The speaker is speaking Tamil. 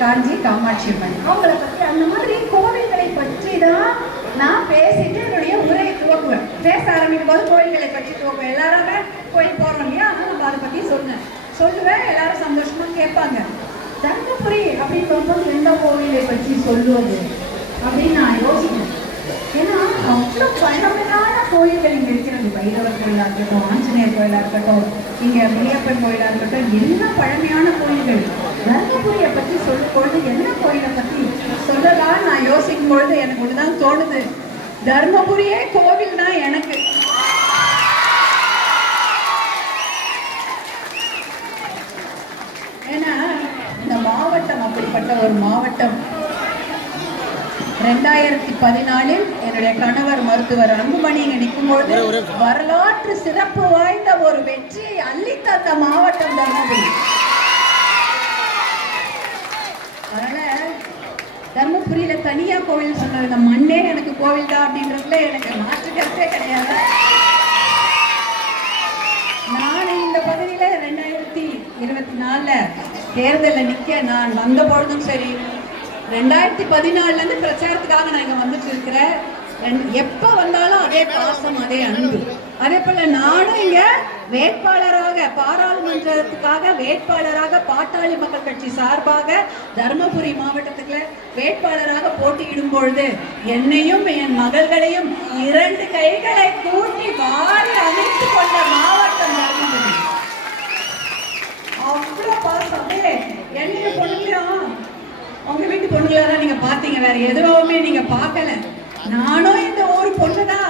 காஞ்சி காமாட்சி அம்மன் அவங்களை பற்றி அந்த மாதிரி கோவில்களை பற்றி தான் நான் பேசிட்டு என்னுடைய உரையை துவக்குவேன். பேச ஆரம்பிக்கும் போது கோயில்களை பற்றி துவக்குவேன். எல்லாருமே கோயில் போடுறோம் இல்லையா, ஆனால் நம்ம அதை பற்றி சொல்லுவேன். எல்லாரும் சந்தோஷமா கேட்பாங்க. தர்மபுரி அப்படின்னு சொல்லும்போது எந்த கோவிலை பற்றி சொல்லுவது அப்படின்னு நான் யோசிக்கிறேன். ஏன்னா அவ்வளோ பழமையான கோயில்கள் இங்கே இருக்கிறது. பைரவர் கோயிலாக இருக்கட்டும், ஆஞ்சநேயர் கோயிலாக இருக்கட்டும், இங்கே மெய்யப்பன் கோயிலாக இருக்கட்டும், என்ன பழமையான கோயில்கள். தர்மபுரியை பற்றி சொல்லும் பொழுது என்ன கோயிலை பற்றி சொல்லலாம் நான் யோசிக்கும் பொழுது எனக்கு ஒன்றுதான் தோணுது, தர்மபுரியே கோவில் தான் எனக்கு. ஏன்னா இந்த மாவட்டம் அப்படிப்பட்ட ஒரு மாவட்டம். 2014 என்னுடைய கணவர் மருத்துவர் அன்புமணி இங்க நிற்கும்போது வரலாற்று சிறப்பு வாய்ந்த ஒரு வெற்றியை அள்ளித்தந்த மாவட்டம் தர்மபுரி. அதனால தர்மபுரியில தனியா கோவில் சொன்னது, இந்த மண்ணே எனக்கு கோவில் தான் அப்படின்றதுல எனக்கு மாற்று கருத்தே கிடையாது. நான் இந்த பகுதியில 2024 தேர்தலில் நிக்க நான் வந்த பொழுதும் சரி, 2014 பிரச்சாரத்துக்காக நான் இங்க வந்துட்டு இருக்கிறேன். எப்ப வந்தாலும் அதே பாசம், அதே அன்பு. அதே போல நானும் இங்க வேட்பாளராக, பாராளுமன்றத்துக்காக வேட்பாளராக பாட்டாளி மக்கள் கட்சி சார்பாக தர்மபுரி மாவட்டத்துக்குள்ள வேட்பாளராக போட்டியிடும் பொழுது என்னையும் என் மகள்களையும் 2 கைகளை கூட்டி வாரி அணைத்து கொண்ட மாவட்டம் தர்மபுரி. அவ்வளவு பாசம். என்னைய பொண்ணுங்களையும் உங்க வீட்டு பொண்ணுங்களா தான் நீங்க பாத்தீங்க, வேற எதுவுமே நீங்க பார்க்கல. நானும் இந்த ஒரு பொண்ணுதான்